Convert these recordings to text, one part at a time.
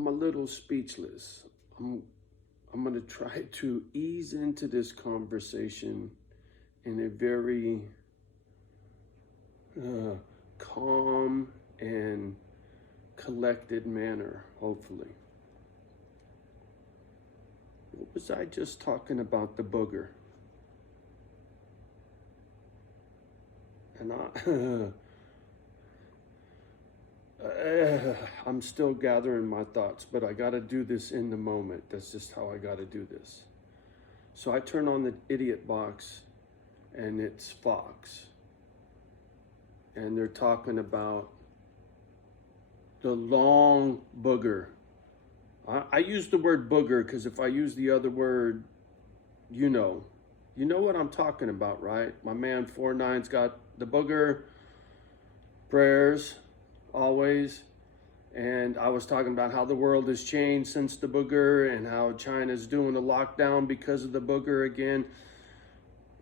I'm a little speechless. I'm going to try to ease into this conversation in a very calm and collected manner, hopefully. What was I just talking about? The booger. And I'm still gathering my thoughts, but I got to do this in the moment. That's just how I got to do this. So I turn on the idiot box, and it's Fox. And they're talking about the long booger. I use the word booger because if I use the other word, you know what I'm talking about, right? My man 49's got the booger, prayers, always. And I was talking about how the world has changed since the booger and how China's doing a lockdown because of the booger again.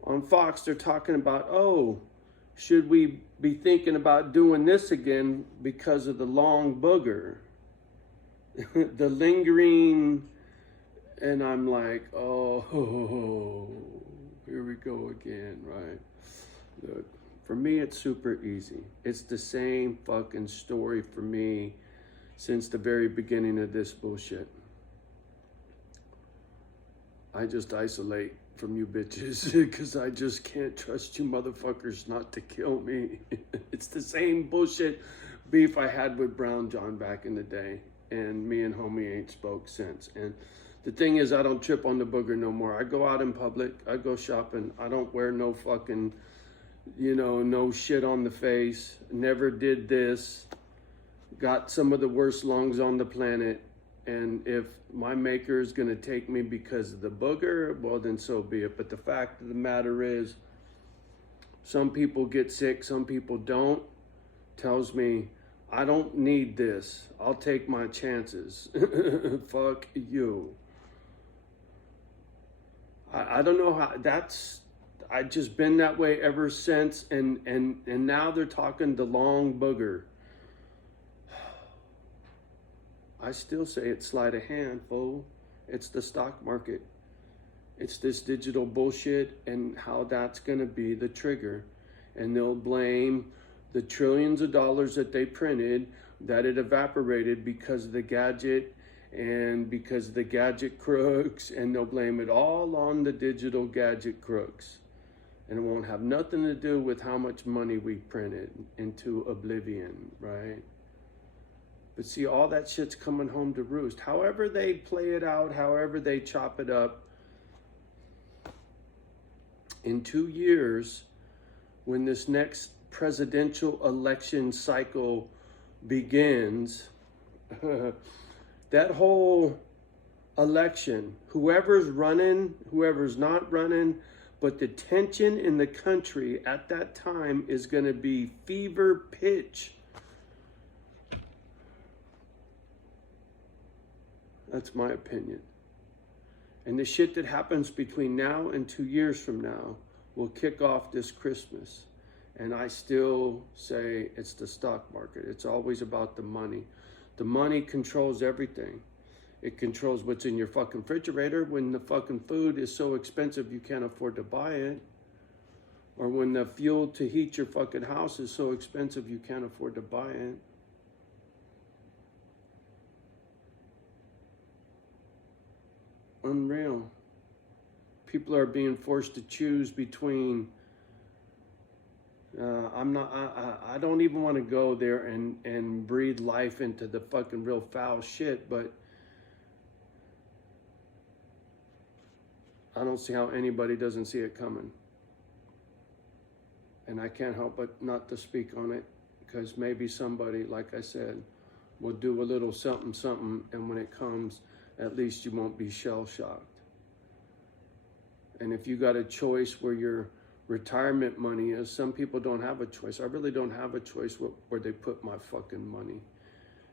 On Fox, they're talking about, oh, should we be thinking about doing this again because of the long booger? The lingering, and I'm like, oh, here we go again, right? Look, for me, it's super easy. It's the same fucking story for me since the very beginning of this bullshit. I just isolate from you bitches because I just can't trust you motherfuckers not to kill me. It's the same bullshit beef I had with Brown John back in the day. And me and homie ain't spoke since. And the thing is, I don't trip on the booger no more. I go out in public. I go shopping. I don't wear no fucking, no shit on the face. Never did this. Got some of the worst lungs on the planet. And if my maker is going to take me because of the booger, well, then so be it. But the fact of the matter is, some people get sick, some people don't. Tells me, I don't need this. I'll take my chances. Fuck you. I don't know how I've just been that way ever since. And now they're talking the long booger. I still say it's sleight of hand, fool. It's the stock market. It's this digital bullshit and how that's going to be the trigger. And they'll blame the trillions of dollars that they printed, that it evaporated because of the gadget and because of the gadget crooks, and they'll blame it all on the digital gadget crooks. And it won't have nothing to do with how much money we printed into oblivion, right? But see, all that shit's coming home to roost. However they play it out, however they chop it up, in 2 years, when this next presidential election cycle begins, that whole election, whoever's running, whoever's not running, but the tension in the country at that time is going to be fever pitch. That's my opinion. And the shit that happens between now and 2 years from now will kick off this Christmas. And I still say it's the stock market. It's always about the money. The money controls everything. It controls what's in your fucking refrigerator when the fucking food is so expensive you can't afford to buy it. Or when the fuel to heat your fucking house is so expensive you can't afford to buy it. Unreal. People are being forced to choose between I don't even want to go there and breathe life into the fucking real foul shit, but I don't see how anybody doesn't see it coming. And I can't help but not to speak on it, because maybe somebody, like I said, will do a little something, something, and when it comes, at least you won't be shell-shocked. And if you got a choice where your retirement money is, some people don't have a choice. I really don't have a choice where they put my fucking money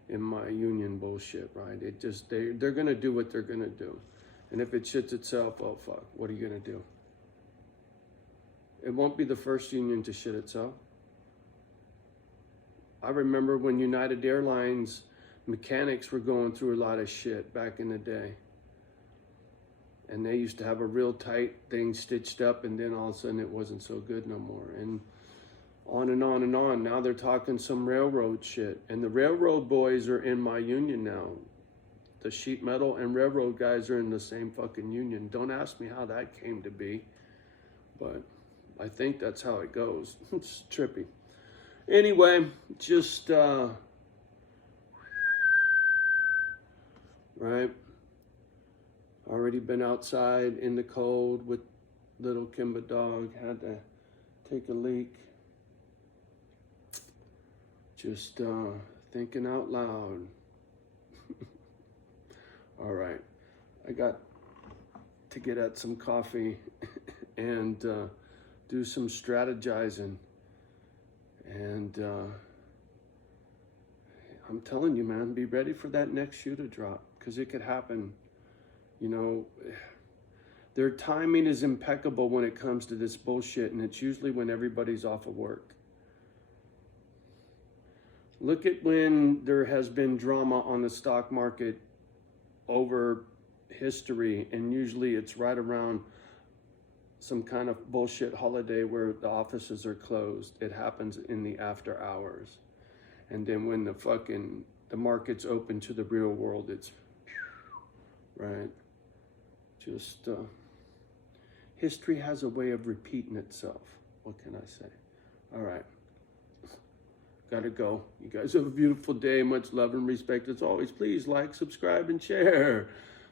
in my union bullshit, right? It just, they're going to do what they're going to do. And if it shits itself, oh fuck, what are you going to do? It won't be the first union to shit itself. I remember when United Airlines Mechanics were going through a lot of shit back in the day. And they used to have a real tight thing stitched up, and then all of a sudden it wasn't so good no more. And on and on and on. Now they're talking some railroad shit. And the railroad boys are in my union now. The sheet metal and railroad guys are in the same fucking union. Don't ask me how that came to be, but I think that's how it goes. It's trippy. Anyway, just, right? Already been outside in the cold with little Kimba dog. Had to take a leak. Just thinking out loud. All right, I got to get at some coffee and do some strategizing. And I'm telling you, man, be ready for that next shoe to drop, because it could happen. You know, their timing is impeccable when it comes to this bullshit, and it's usually when everybody's off of work. Look at when there has been drama on the stock market over history, and usually it's right around some kind of bullshit holiday where the offices are closed. It happens in the after hours. And then when the market's open to the real world, it's right. Just history has a way of repeating itself. What can I say? All right. Gotta go. You guys have a beautiful day. Much love and respect as always. Please like, subscribe, and share.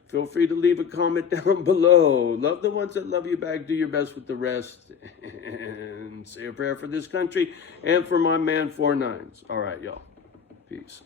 Feel free to leave a comment down below. Love the ones that love you back. Do your best with the rest. And say a prayer for this country and for my man 49s. All right, y'all. Peace.